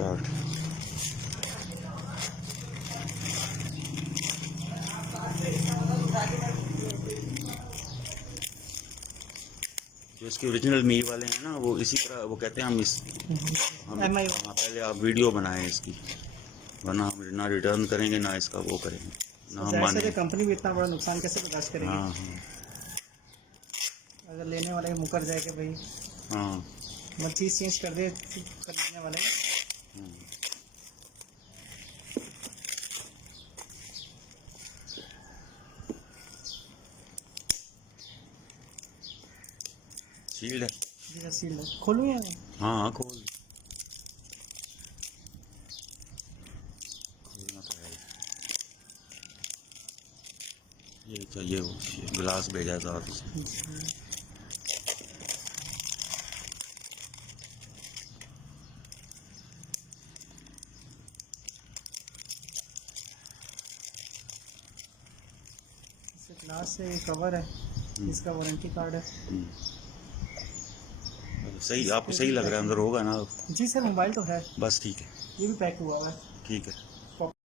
Start. जो इसके original मी वाले हैं ना, वो इसी तरह वो कहते हैं हम पहले आप वीडियो बनाएं इसकी, वरना हम ना रिटर्न करेंगे ना इसका वो करेंगे ना हम मानेंगे। कंपनी भी इतना बड़ा नुकसान कैसे बर्दाश्त करेगी? हाँ हाँ अगर लेने वाले मुकर जाए कि भाई हाँ मत चीज़ चेंज कर दे खरीदने वाले। शील्ड है जी सर, सील है। खोलूँ या? हाँ हाँ खोलना तो है। ये चाहिए वो गिलास भेजा था उसने। ग्लास से कवर है, इसका वारंटी कार्ड है। सही, आपको सही लग रहा है अंदर होगा ना? जी सर, मोबाइल तो है, बस ठीक है, ये भी पैक हुआ हुआ है। ठीक है।